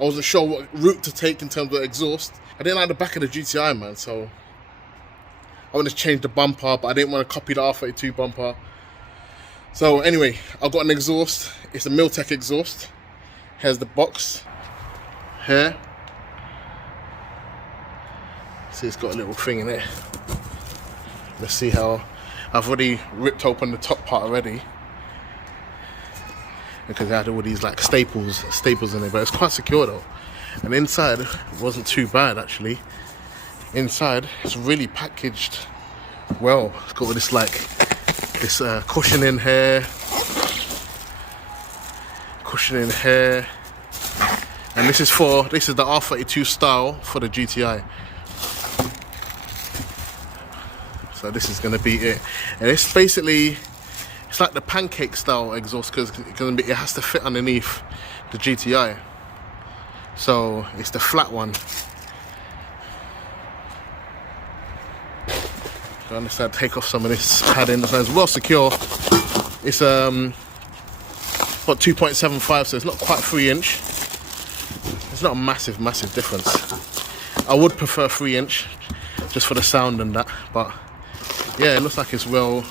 I wasn't sure what route to take in terms of exhaust. I didn't like the back of the GTI, man, so I wanted to change the bumper, but I didn't want to copy the R32 bumper. So anyway, I got an exhaust. It's a Milltek exhaust. Here's the box. Here. See, it's got a little thing in it. Let's see how I've already ripped open the top part already, because I had all these like staples in it, but it's quite secure though. And inside wasn't too bad actually. Inside it's really packaged well. It's got all this like this cushion in here, and this is the R32 style for the GTI. So this is going to be it, and it's like the pancake style exhaust, because it has to fit underneath the GTI. So it's the flat one. So I understand, take off some of this padding. So it's well secure. It's about 2.75, so it's not quite 3-inch. It's not a massive difference. I would prefer 3-inch just for the sound and that, but yeah, it looks like it's well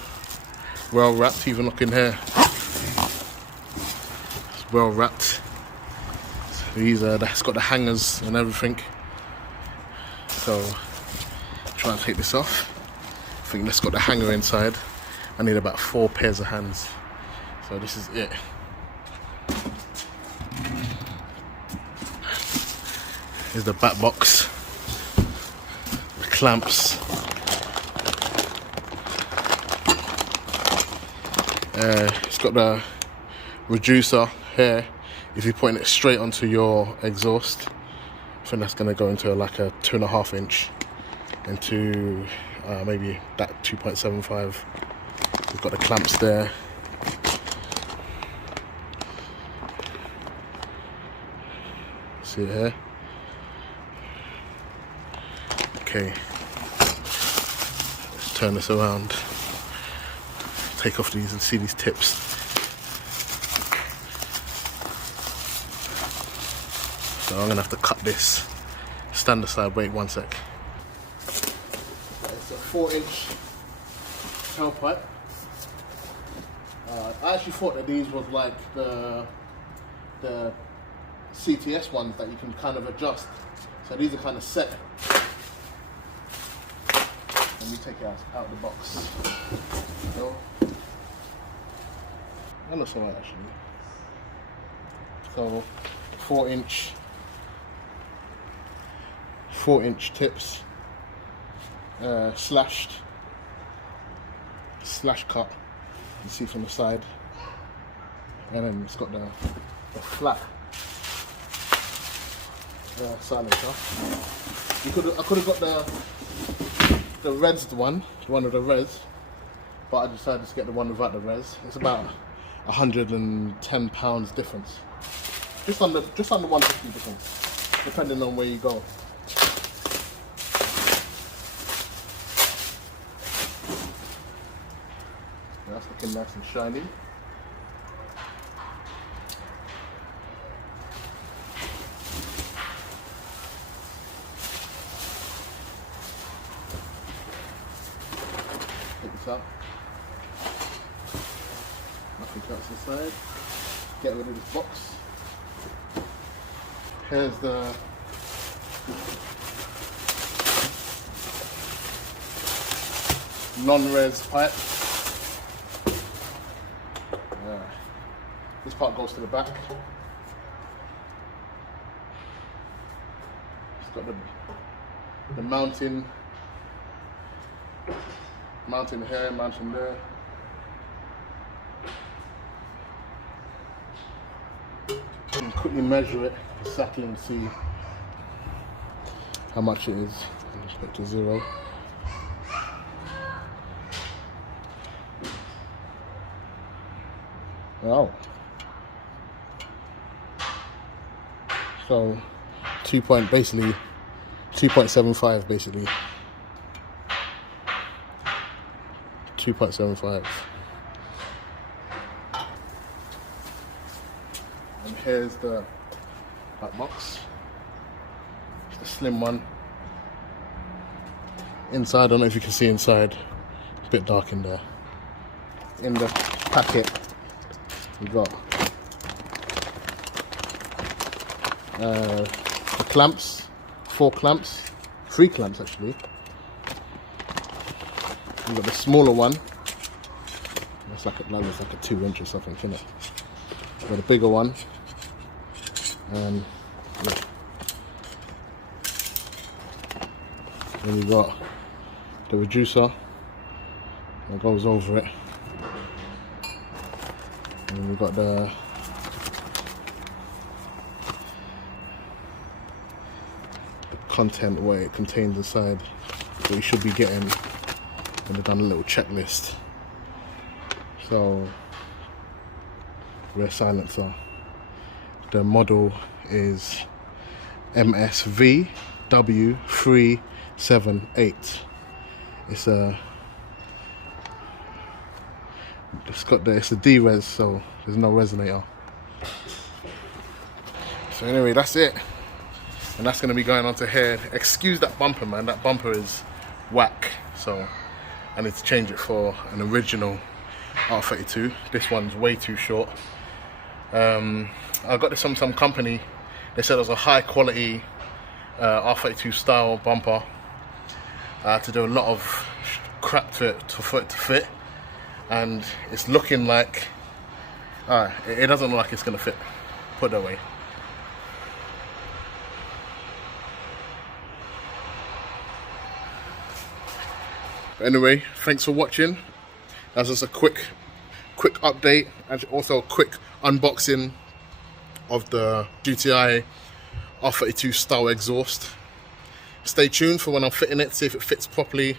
wrapped. Even look in here, it's well wrapped. So that's got the hangers and everything. So try and take this off. I think that's got the hanger inside. I need about 4 pairs of hands. So this is it. Here's the back box, the clamps. It's got the reducer here. If you're putting it straight onto your exhaust, I think that's going to go into like a 2.5-inch into maybe that 2.75. We've got the clamps there. See it here? Okay. Let's turn this around. Take off these and see these tips. So I'm gonna have to cut this. Stand aside, wait 1 sec. It's a 4-inch tailpipe. I actually thought that these was like the CTS ones that you can kind of adjust. So these are kind of set. Let me take it out the box. So, that looks alright actually. So 4-inch tips, slash cut. You see from the side, and then it's got the flat silencer. I could have got the res one of the res, but I decided to get the one without the res. It's about £110 difference, just under 150 difference, depending on where you go. That's looking nice and shiny. Take this out. Nothing else inside. Get rid of this box. Here's the non-res pipe. This part goes to the back. It's got the mounting here, mounting there. You can quickly measure it exactly and see how much it is. I'll just put to 0. Wow. So 2.75 basically. 2.75. And here's the That box. It's the slim one. Inside, I don't know if you can see inside. It's a bit dark in there. In the packet, we got the clamps, 4 clamps, 3 clamps actually. We got the smaller one. That's like a 2-inch or something, isn't it? We got a bigger one, and yeah. Then we got the reducer that goes over it. And we've got the content where it contains inside what you should be getting, and they've done a little checklist. So, rear silencer. The model is MSVW378. It's a D-res, so there's no resonator. So anyway, that's it, and that's going to be going onto here. Excuse that bumper, man, that bumper is whack, so I need to change it for an original R32. This one's way too short. I got this from some company. They said it was a high quality R32 style bumper. I had to do a lot of crap to it for it to fit, and it's looking like it doesn't look like it's gonna fit, put it away. But anyway, thanks for watching. That's just a quick update, and also a quick unboxing of the GTI R32 style exhaust. Stay tuned for when I'm fitting it, see if it fits properly,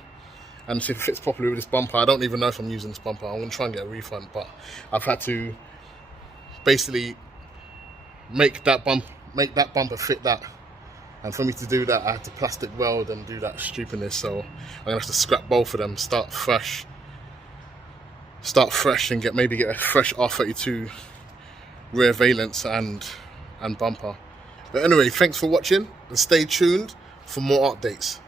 and see if it fits properly with this bumper. I don't even know if I'm using this bumper. I'm gonna try and get a refund, but I've had to basically make that bumper fit that, and for me to do that I had to plastic weld and do that stupidness. So I'm gonna have to scrap both of them, start fresh and maybe get a fresh R32 rear valence and bumper. But anyway, thanks for watching, and stay tuned for more updates.